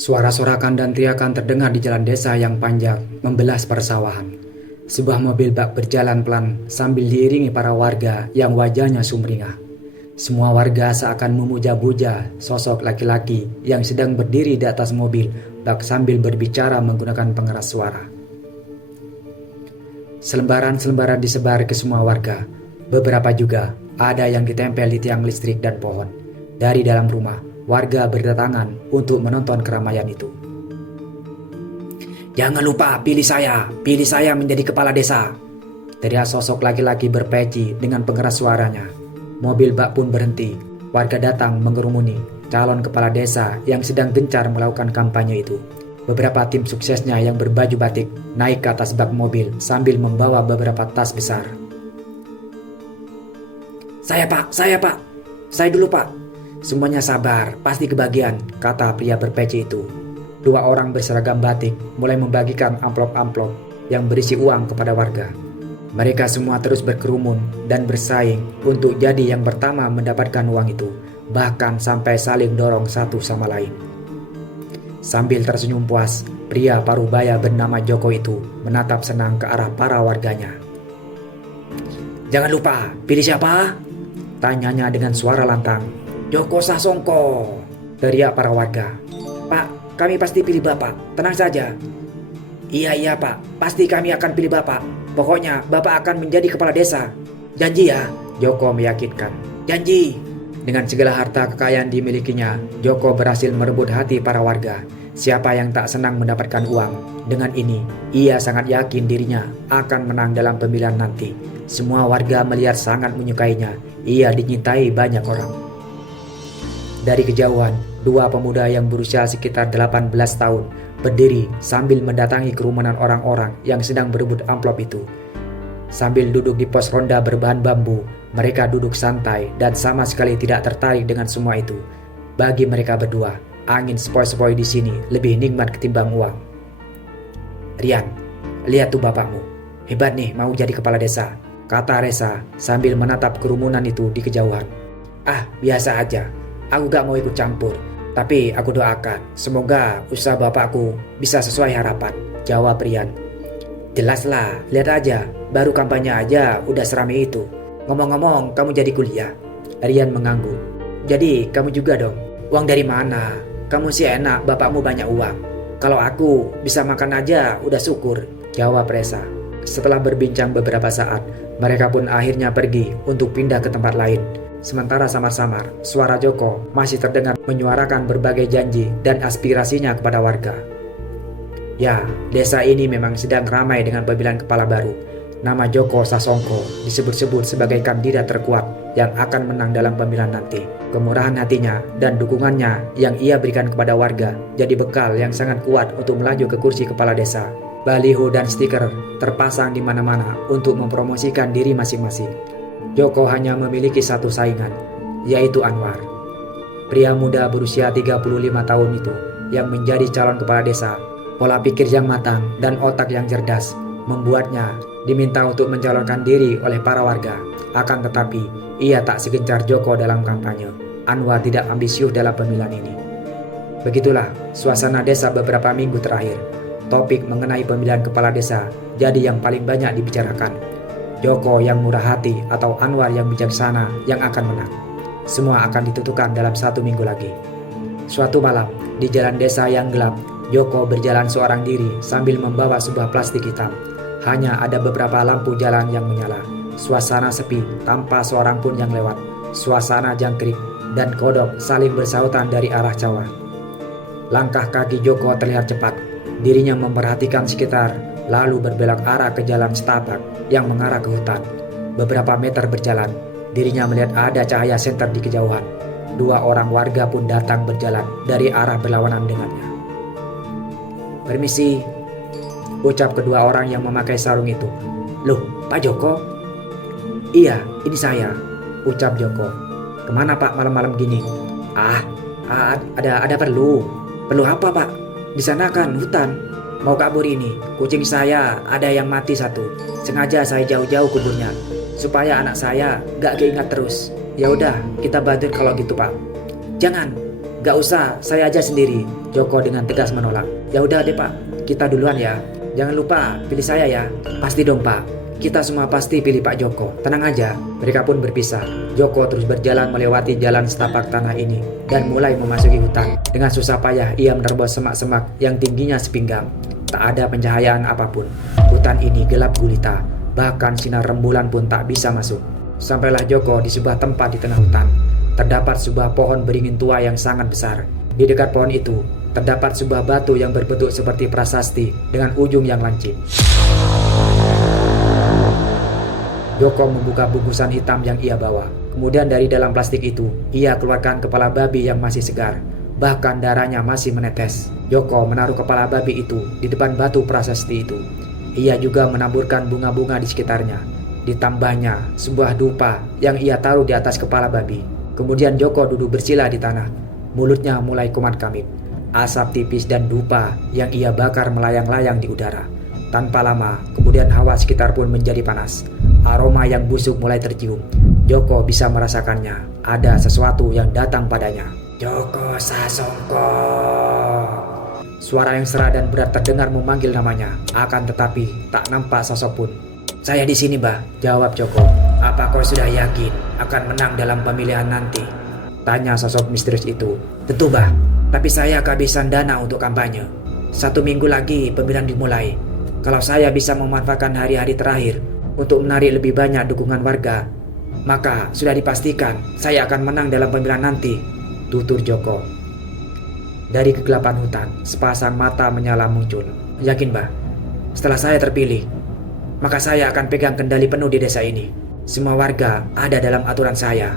Suara-sorakan dan teriakan terdengar di jalan desa yang panjang, membelas persawahan. Sebuah mobil bak berjalan pelan sambil diiringi para warga yang wajahnya sumringah. Semua warga seakan memuja-puja sosok laki-laki yang sedang berdiri di atas mobil bak sambil berbicara menggunakan pengeras suara. Selembaran-selembaran disebar ke semua warga. Beberapa juga ada yang ditempel di tiang listrik dan pohon. Dari dalam rumah, warga berdatangan untuk menonton keramaian itu. "Jangan lupa pilih saya menjadi kepala desa," teriak sosok laki-laki berpeci dengan pengeras suaranya. Mobil bak pun berhenti. Warga datang mengerumuni calon kepala desa yang sedang gencar melakukan kampanye itu. Beberapa tim suksesnya yang berbaju batik naik ke atas bak mobil sambil membawa beberapa tas besar. Saya pak, saya dulu pak." "Semuanya sabar, pasti kebagian," kata pria berpeci itu. Dua orang berseragam batik mulai membagikan amplop-amplop yang berisi uang kepada warga. Mereka semua terus berkerumun dan bersaing untuk jadi yang pertama mendapatkan uang itu, bahkan sampai saling dorong satu sama lain. Sambil tersenyum puas, pria parubaya bernama Joko itu menatap senang ke arah para warganya. "Jangan lupa, pilih siapa?" tanyanya dengan suara lantang. "Joko Sasongko," teriak para warga. "Pak, kami pasti pilih Bapak, tenang saja." Iya Pak, pasti kami akan pilih Bapak. Pokoknya Bapak akan menjadi kepala desa. Janji ya?" Joko meyakinkan. "Janji." Dengan segala harta kekayaan dimilikinya, Joko berhasil merebut hati para warga. Siapa yang tak senang mendapatkan uang? Dengan ini, ia sangat yakin dirinya akan menang dalam pemilihan nanti. Semua warga melihat sangat menyukainya. Ia dicintai banyak orang. Dari kejauhan, dua pemuda yang berusia sekitar 18 tahun berdiri sambil mendatangi kerumunan orang-orang yang sedang berebut amplop itu. Sambil duduk di pos ronda berbahan bambu, mereka duduk santai dan sama sekali tidak tertarik dengan semua itu. Bagi mereka berdua, angin sepoi-sepoi di sini lebih nikmat ketimbang uang. "Rian, lihat tuh bapakmu. Hebat nih mau jadi kepala desa," kata Resa sambil menatap kerumunan itu di kejauhan. "Ah, biasa aja. Aku gak mau ikut campur. Tapi aku doakan semoga usaha bapakku bisa sesuai harapan," jawab Rian. "Jelaslah, lihat aja. Baru kampanye aja udah serame itu. Ngomong-ngomong, kamu jadi kuliah?" Rian mengangguk. "Jadi kamu juga dong? Uang dari mana? Kamu sih enak, bapakmu banyak uang. Kalau aku bisa makan aja udah syukur," jawab Resa. Setelah berbincang beberapa saat, mereka pun akhirnya pergi untuk pindah ke tempat lain. Sementara samar-samar, suara Joko masih terdengar menyuarakan berbagai janji dan aspirasinya kepada warga. Ya, desa ini memang sedang ramai dengan pemilihan kepala baru. Nama Joko Sasongko disebut-sebut sebagai kandidat terkuat yang akan menang dalam pemilihan nanti. Kemurahan hatinya dan dukungannya yang ia berikan kepada warga jadi bekal yang sangat kuat untuk melaju ke kursi kepala desa. Baliho dan stiker terpasang di mana-mana untuk mempromosikan diri masing-masing. Joko hanya memiliki satu saingan, yaitu Anwar. Pria muda berusia 35 tahun itu yang menjadi calon kepala desa. Pola pikir yang matang dan otak yang cerdas membuatnya diminta untuk mencalonkan diri oleh para warga. Akan tetapi, ia tak segencar Joko dalam kampanye. Anwar tidak ambisius dalam pemilihan ini. Begitulah suasana desa beberapa minggu terakhir. Topik mengenai pemilihan kepala desa jadi yang paling banyak dibicarakan. Joko yang murah hati atau Anwar yang bijaksana yang akan menang. Semua akan ditentukan dalam 1 minggu lagi. Suatu malam, di jalan desa yang gelap, Joko berjalan seorang diri sambil membawa sebuah plastik hitam. Hanya ada beberapa lampu jalan yang menyala. Suasana sepi tanpa seorang pun yang lewat. Suasana jangkrik dan kodok saling bersautan dari arah cawah. Langkah kaki Joko terlihat cepat. Dirinya memperhatikan sekitar, lalu berbelok arah ke jalan setapak yang mengarah ke hutan. Beberapa meter berjalan, dirinya melihat ada cahaya senter di kejauhan. Dua orang warga pun datang berjalan dari arah berlawanan dengannya. "Permisi," ucap kedua orang yang memakai sarung itu. "Loh, Pak Joko?" "Iya, ini saya," ucap Joko. "Kemana Pak malam-malam gini?" Ada perlu." "Perlu apa Pak? Di sana kan hutan. Mau kabur ini. Kucing saya ada yang mati satu. Sengaja saya jauh-jauh kuburnya supaya anak saya gak keingat terus. Ya udah, kita bantuin kalau gitu Pak." "Jangan, Gak usah, saya aja sendiri. Joko dengan tegas menolak. Ya udah deh Pak, kita duluan ya. Jangan lupa pilih saya ya. Pasti dong Pak. Kita semua pasti pilih Pak Joko. Tenang aja. Mereka pun berpisah. Joko terus berjalan melewati jalan setapak tanah ini dan mulai memasuki hutan. Dengan susah payah ia menerobos semak-semak yang tingginya sepinggang. Tak ada pencahayaan apapun. Hutan ini gelap gulita. Bahkan sinar rembulan pun tak bisa masuk. Sampailah Joko di sebuah tempat di tengah hutan. Terdapat sebuah pohon beringin tua yang sangat besar. Di dekat pohon itu, terdapat sebuah batu yang berbentuk seperti prasasti dengan ujung yang lancip. Joko membuka bungkusan hitam yang ia bawa. Kemudian dari dalam plastik itu, ia keluarkan kepala babi yang masih segar. Bahkan darahnya masih menetes. Joko menaruh kepala babi itu di depan batu prasasti itu. Ia juga menaburkan bunga-bunga di sekitarnya. Ditambahnya sebuah dupa yang ia taruh di atas kepala babi. Kemudian Joko duduk bersila di tanah. Mulutnya mulai kumat-kamit. Asap tipis dan dupa yang ia bakar melayang-layang di udara. Tanpa lama, kemudian hawa sekitar pun menjadi panas. Aroma yang busuk mulai tercium. Joko bisa merasakannya. Ada sesuatu yang datang padanya. Joko Sasongko. Suara yang serak dan berat terdengar memanggil namanya. Akan tetapi tak nampak sosok pun. Saya di sini, Mbah, jawab Joko. Apa kau sudah yakin akan menang dalam pemilihan nanti? Tanya sosok misterius itu. Tentu, Mbah, tapi saya kehabisan dana untuk kampanye. 1 minggu lagi pemilihan dimulai. Kalau saya bisa memanfaatkan hari-hari terakhir untuk menarik lebih banyak dukungan warga, maka sudah dipastikan saya akan menang dalam pemilihan nanti, tutur Joko. Dari kegelapan hutan, sepasang mata menyala muncul. Yakin, Mbah, setelah saya terpilih, maka saya akan pegang kendali penuh di desa ini. Semua warga ada dalam aturan saya.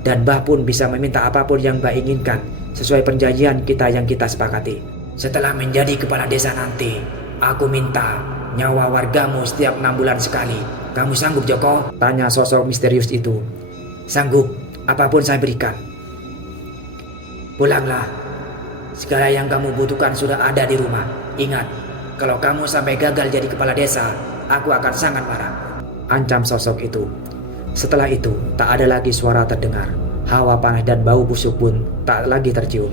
Dan Mbah pun bisa meminta apapun yang Mbah inginkan sesuai perjanjian kita yang kita sepakati. Setelah menjadi kepala desa nanti, aku minta nyawa wargamu setiap 6 bulan sekali. Kamu sanggup, Joko? Tanya sosok misterius itu. Sanggup, apapun saya berikan. Pulanglah. Segala yang kamu butuhkan sudah ada di rumah. Ingat, kalau kamu sampai gagal jadi kepala desa, aku akan sangat marah, ancam sosok itu. Setelah itu, tak ada lagi suara terdengar. Hawa panas dan bau busuk pun tak lagi tercium.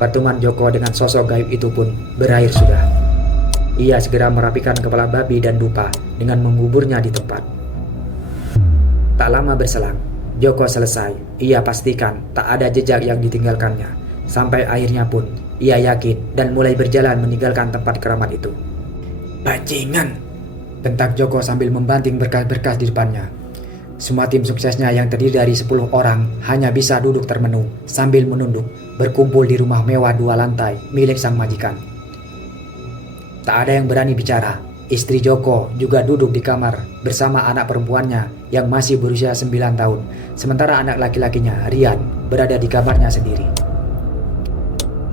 Pertemuan Joko dengan sosok gaib itu pun berakhir sudah. Ia segera merapikan kepala babi dan dupa dengan menguburnya di tempat. Tak lama berselang, Joko selesai. Ia pastikan tak ada jejak yang ditinggalkannya. Sampai akhirnya pun ia yakin dan mulai berjalan meninggalkan tempat keramat itu. Bajingan, bentak Joko sambil membanting berkas-berkas di depannya. Semua tim suksesnya yang terdiri dari 10 orang hanya bisa duduk termenung sambil menunduk berkumpul di rumah mewah 2 lantai milik sang majikan. Tak ada yang berani bicara. Istri Joko juga duduk di kamar bersama anak perempuannya yang masih berusia 9 tahun. Sementara anak laki-lakinya, Rian, berada di kamarnya sendiri.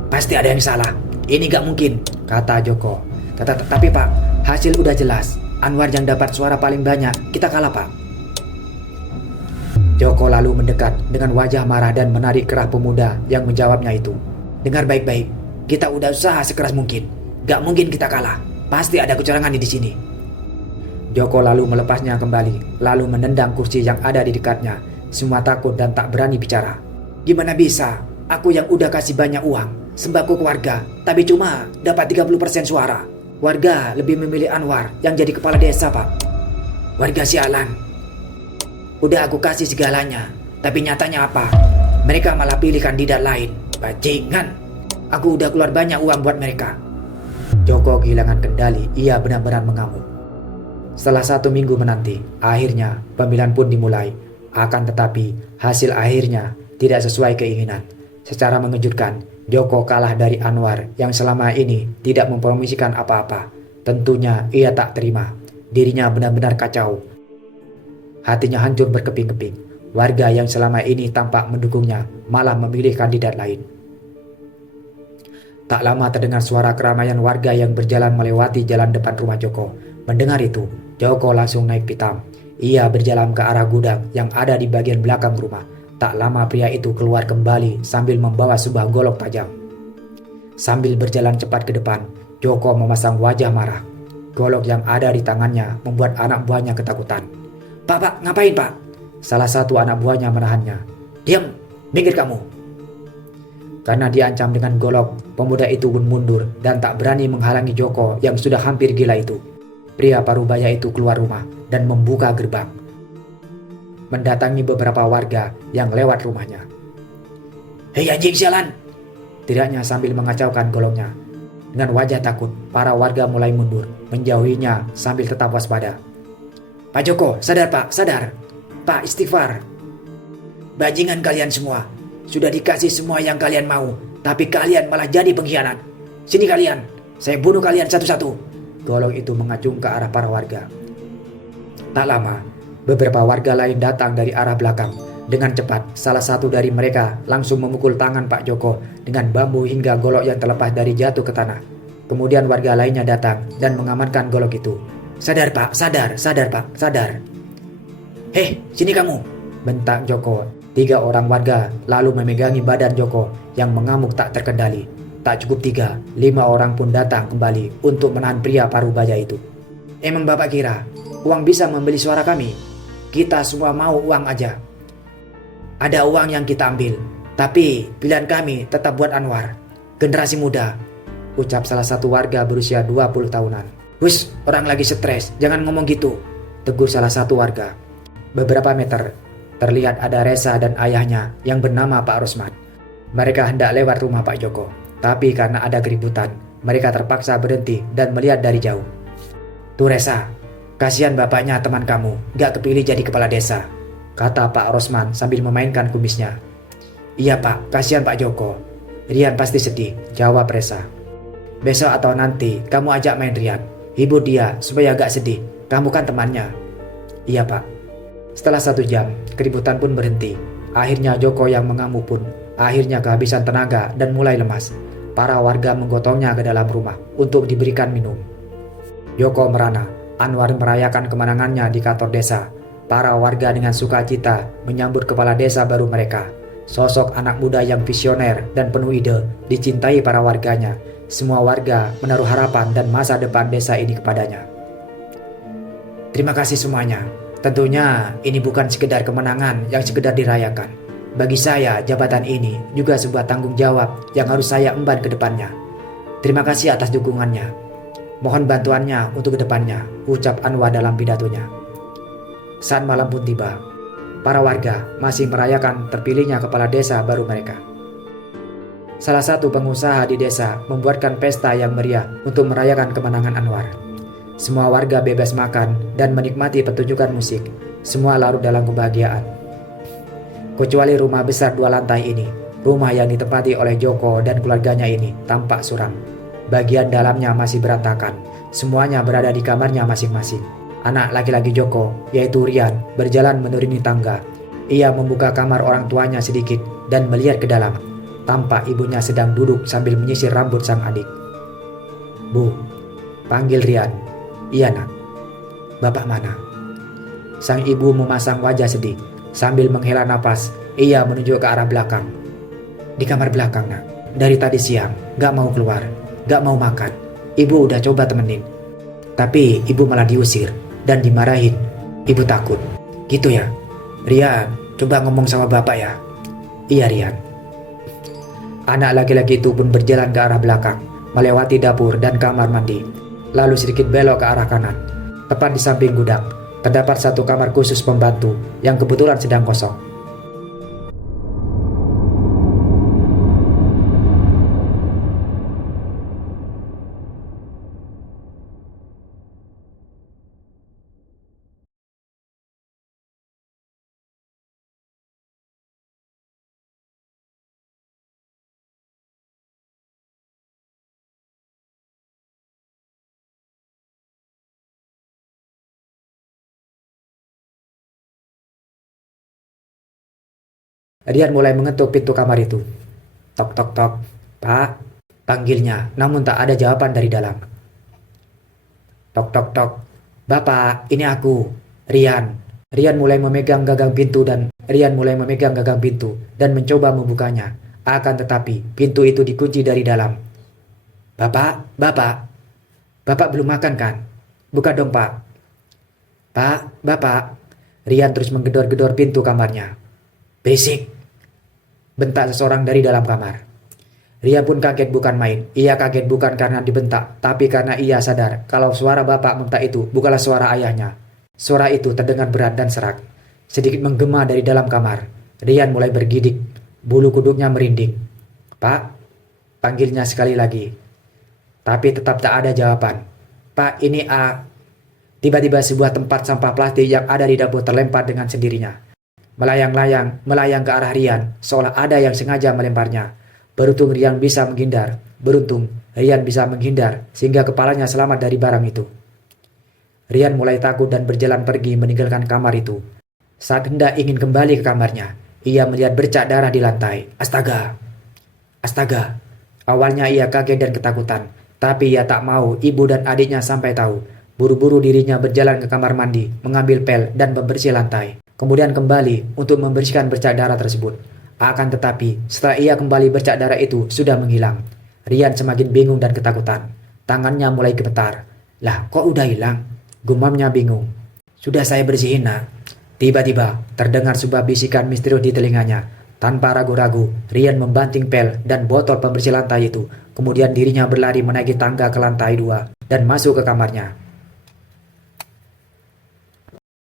Pasti ada yang salah. Ini gak mungkin, kata Joko. Tapi Pak, hasil udah jelas. Anwar yang dapat suara paling banyak. Kita kalah, Pak. Joko lalu mendekat dengan wajah marah dan menarik kerah pemuda yang menjawabnya itu. Dengar baik-baik. Kita udah usaha sekeras mungkin. Gak mungkin kita kalah. Pasti ada kecurangan di sini. Joko lalu melepasnya kembali, lalu menendang kursi yang ada di dekatnya. Semua takut dan tak berani bicara. Gimana bisa? Aku yang udah kasih banyak uang, sembako ke warga, tapi cuma dapat 30% suara. Warga lebih memilih Anwar yang jadi kepala desa, Pak. Warga sialan. Udah aku kasih segalanya, tapi nyatanya apa? Mereka malah pilih kandidat lain. Bajingan. Aku udah keluar banyak uang buat mereka. Joko kehilangan kendali, ia benar-benar mengamuk. Setelah 1 minggu menanti, akhirnya pemilihan pun dimulai. Akan tetapi, hasil akhirnya tidak sesuai keinginan. Secara mengejutkan, Joko kalah dari Anwar yang selama ini tidak mempromosikan apa-apa. Tentunya ia tak terima. Dirinya benar-benar kacau. Hatinya hancur berkeping-keping. Warga yang selama ini tampak mendukungnya malah memilih kandidat lain. Tak lama terdengar suara keramaian warga yang berjalan melewati jalan depan rumah Joko. Mendengar itu, Joko langsung naik pitam. Ia berjalan ke arah gudang yang ada di bagian belakang rumah. Tak lama pria itu keluar kembali sambil membawa sebuah golok tajam. Sambil berjalan cepat ke depan, Joko memasang wajah marah. Golok yang ada di tangannya membuat anak buahnya ketakutan. Pak, ngapain Pak? Salah satu anak buahnya menahannya. "Diam, minggir kamu." Karena diancam dengan golok, pemuda itu pun mundur dan tak berani menghalangi Joko yang sudah hampir gila itu. Pria parubaya itu keluar rumah dan membuka gerbang, mendatangi beberapa warga yang lewat rumahnya. "Hei anjing sialan!" teriaknya sambil mengacaukan goloknya. Dengan wajah takut, para warga mulai mundur, menjauhinya sambil tetap waspada. "Pak Joko, sadar Pak, sadar. Pak, istighfar. Bajingan kalian semua. Sudah dikasih semua yang kalian mau, tapi kalian malah jadi pengkhianat. Sini kalian, saya bunuh kalian satu-satu." Golok itu mengacung ke arah para warga. Tak lama, beberapa warga lain datang dari arah belakang. Dengan cepat, salah satu dari mereka langsung memukul tangan Pak Joko dengan bambu hingga golok yang terlepas dari jatuh ke tanah. Kemudian warga lainnya datang dan mengamankan golok itu. "Sadar Pak, sadar Pak, sadar." "Hei, sini kamu!" bentak Joko. 3 orang warga lalu memegangi badan Joko yang mengamuk tak terkendali. Tak cukup 3, 5 orang pun datang kembali untuk menahan pria parubaya itu. "Emang Bapak kira uang bisa membeli suara kami? Kita semua mau uang aja. Ada uang yang kita ambil, tapi pilihan kami tetap buat Anwar, generasi muda," ucap salah satu warga berusia 20 tahunan. "Wus, orang lagi stres, jangan ngomong gitu," tegur salah satu warga. Beberapa meter, terlihat ada Reza dan ayahnya yang bernama Pak Rosman. Mereka hendak lewat rumah Pak Joko, tapi karena ada keributan, mereka terpaksa berhenti dan melihat dari jauh. "Tuh Reza, kasihan bapaknya teman kamu, gak kepilih jadi kepala desa," kata Pak Rosman sambil memainkan kumisnya. "Iya Pak, kasihan Pak Joko. Rian pasti sedih," jawab Reza. "Besok atau nanti kamu ajak main Rian, hibur dia supaya gak sedih, kamu kan temannya." "Iya Pak." Setelah 1 jam, keributan pun berhenti. Akhirnya Joko yang mengamuk pun akhirnya kehabisan tenaga dan mulai lemas. Para warga menggotongnya ke dalam rumah untuk diberikan minum. Joko merana, Anwar merayakan kemenangannya di kantor desa. Para warga dengan sukacita menyambut kepala desa baru mereka. Sosok anak muda yang visioner dan penuh ide dicintai para warganya. Semua warga menaruh harapan dan masa depan desa ini kepadanya. "Terima kasih semuanya. Tentunya ini bukan sekedar kemenangan yang sekedar dirayakan. Bagi saya, jabatan ini juga sebuah tanggung jawab yang harus saya emban ke depannya. Terima kasih atas dukungannya. Mohon bantuannya untuk ke depannya," ucap Anwar dalam pidatonya. Saat malam pun tiba, para warga masih merayakan terpilihnya kepala desa baru mereka. Salah satu pengusaha di desa membuatkan pesta yang meriah untuk merayakan kemenangan Anwar. Semua warga bebas makan dan menikmati pertunjukan musik. Semua larut dalam kebahagiaan. Kecuali rumah besar 2 lantai ini. Rumah yang ditempati oleh Joko dan keluarganya ini tampak suram. Bagian dalamnya masih berantakan. Semuanya berada di kamarnya masing-masing. Anak laki-laki Joko, yaitu Rian, berjalan menuruni tangga. Ia membuka kamar orang tuanya sedikit dan melihat ke dalam. Tampak ibunya sedang duduk sambil menyisir rambut sang adik. "Bu," panggil Rian. "Iya nak." "Bapak mana?" Sang ibu memasang wajah sedih. Sambil menghela napas, ia menunjuk ke arah belakang. "Di kamar belakang nak. Dari tadi siang, gak mau keluar, gak mau makan. Ibu udah coba temenin, tapi ibu malah diusir dan dimarahin. Ibu takut." "Gitu ya? Rian, coba ngomong sama bapak ya." "Iya Rian." Anak laki-laki itu pun berjalan ke arah belakang, melewati dapur dan kamar mandi. Lalu sedikit belok ke arah kanan. Tepat di samping gudang, terdapat satu kamar khusus pembantu yang kebetulan sedang kosong. Rian mulai mengetuk pintu kamar itu. Tok tok tok. "Pak," panggilnya, namun tak ada jawaban dari dalam. Tok tok tok. "Bapak, ini aku, Rian." Rian mulai memegang gagang pintu dan mencoba membukanya. Akan tetapi pintu itu dikunci dari dalam. "Bapak, Bapak belum makan kan? Buka dong Pak." "Pak, Bapak." Rian terus menggedor-gedor pintu kamarnya. "Berisik!" bentak seseorang dari dalam kamar. Rian pun kaget bukan main. Ia kaget bukan karena dibentak, tapi karena ia sadar kalau suara bapak membentak itu bukanlah suara ayahnya. Suara itu terdengar berat dan serak. Sedikit menggema dari dalam kamar. Rian mulai bergidik. Bulu kuduknya merinding. "Pak," panggilnya sekali lagi. Tapi tetap tak ada jawaban. "Pak, ini A." Tiba-tiba sebuah tempat sampah plastik yang ada di dapur terlempar dengan sendirinya. Melayang ke arah Rian, seolah ada yang sengaja melemparnya. Beruntung Rian bisa menghindar. Sehingga kepalanya selamat dari barang itu. Rian mulai takut dan berjalan pergi meninggalkan kamar itu. Saat hendak ingin kembali ke kamarnya, ia melihat bercak darah di lantai. Astaga! Astaga! Awalnya ia kaget dan ketakutan, tapi ia tak mau ibu dan adiknya sampai tahu. Buru-buru dirinya berjalan ke kamar mandi, mengambil pel dan membersih lantai. Kemudian kembali untuk membersihkan bercak darah tersebut. Akan tetapi, setelah ia kembali bercak darah itu sudah menghilang. Rian semakin bingung dan ketakutan. Tangannya mulai gemetar. "Lah, kok udah hilang?" gumamnya bingung. "Sudah saya bersihin, Nak." Tiba-tiba, terdengar sebuah bisikan misterius di telinganya. Tanpa ragu-ragu, Rian membanting pel dan botol pembersih lantai itu. Kemudian dirinya berlari menaiki tangga ke lantai 2 dan masuk ke kamarnya.